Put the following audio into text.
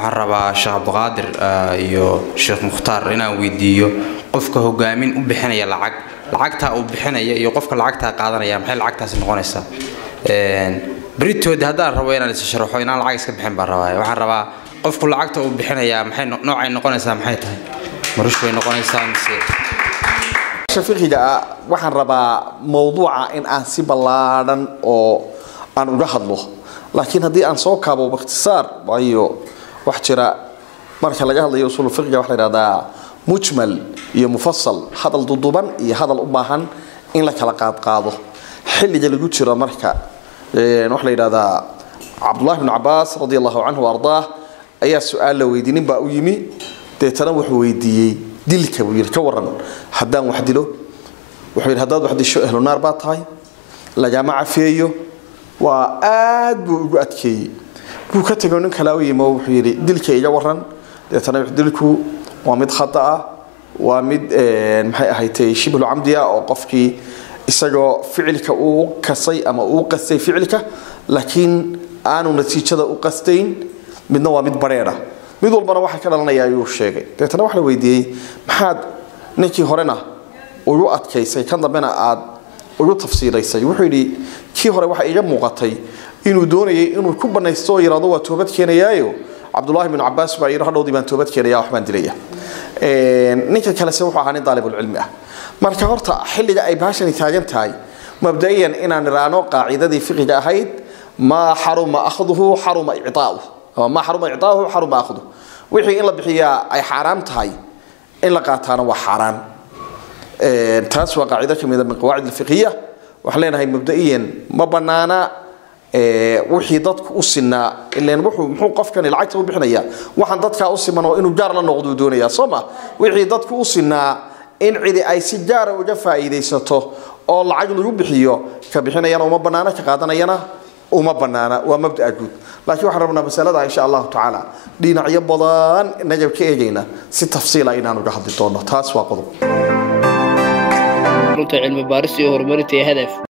عربا شيخ عبد القادر iyo Sheekh Mukhtaar inaan weydiiyo qofka hogaamin u bixinaya lacagta uu bixinaya iyo qofka lacagta qaadanaya maxay lacagtaas noqonaysaa بريتود هذا ربنا نشرحه إن العكس كبحين برا وحربا قفكوا لعقته وبحنا محين نوع نقول إنسان محيته مرشوي نقول إنسان شوفي كده وحربا موضوع إن أنسب الله أو أن أرحض له لكن هذه أنسوكها باختصار وأيو وحشرة مركز لجاه الله يوصل الفقه وحنا هذا مجمل يمفصل هذا الضبان هذا الأمهان إن لك لقاد قاضه حل جل جشرة مركز نحن هذا عبد الله بن عباس رضي الله عنه وأرضاه أي سؤال لو يدين بأويمي تتنوح ويدي دلك ويركورن حدان واحد له وحير هذا واحد الشؤه النار باطهاي لا جماعة فيه وآد بوجاتكي بوكتجون كلاوي ما وحير دلك يجورن تتنوح دلكو ومد خطأ ومد هيتي شبه العمدية أو قفكي isagoo ficilka uu kasay ama uu qastay ficilka laakiin aanu natiijada u qasteyn midna waa mid bareera mid walbana waxa ka dhalanaya ayuu sheegay deetana waxa la weydiiyay maxaad ninkii horena ugu adkaysay kan dambena aad ugu tafsiiraysay wuxuu yiri kii hore waxa iga muuqatay inuu doonayay inuu ku banaysto yiraahdo waa toobad keenayaayo Abdullah ibn Abbas baa yiraahdo dhowdii baan toobad keenayaa waxbaan dilaya ninka kale se wuxuu ahaa nin daalibul cilmi ah marka horta xilliga ay baashani taagan tahay mabda'iyan inaan raano qaacidadii fiqiga ahayd ma haruma akhduhu haruma i'taahu ama ma haruma i'taahu haruma akhduhu wixii in la bixiyaa ay xaraam tahay in la qaataana waa xaraan taas waa qaacida kamid ah min qawaacid al-fiqhiyya waxa leenahay mabda'iyan ma banaana wixii dadku u sinaa ileen wuxuu qofkan lacagta u bixinaya waxaan dadka u siman oo inuu gaar la noqdo doonaya Soomaa wixii dadku u sinaa in cidi ay si gaar ah uga faa'iideysato oo lacag lagu bixiyo ka bixinayana uma banaana ka qaadanayana uma banaana waa mabda' guud laakiin waxaan rabnaa masalada insha Allah ta'ala dhinacyo badan najab ka eegayna si tafsiil ah inaan uga hadli doono taas waa qodob runta cilmi baaris iyo horumarinta hadaf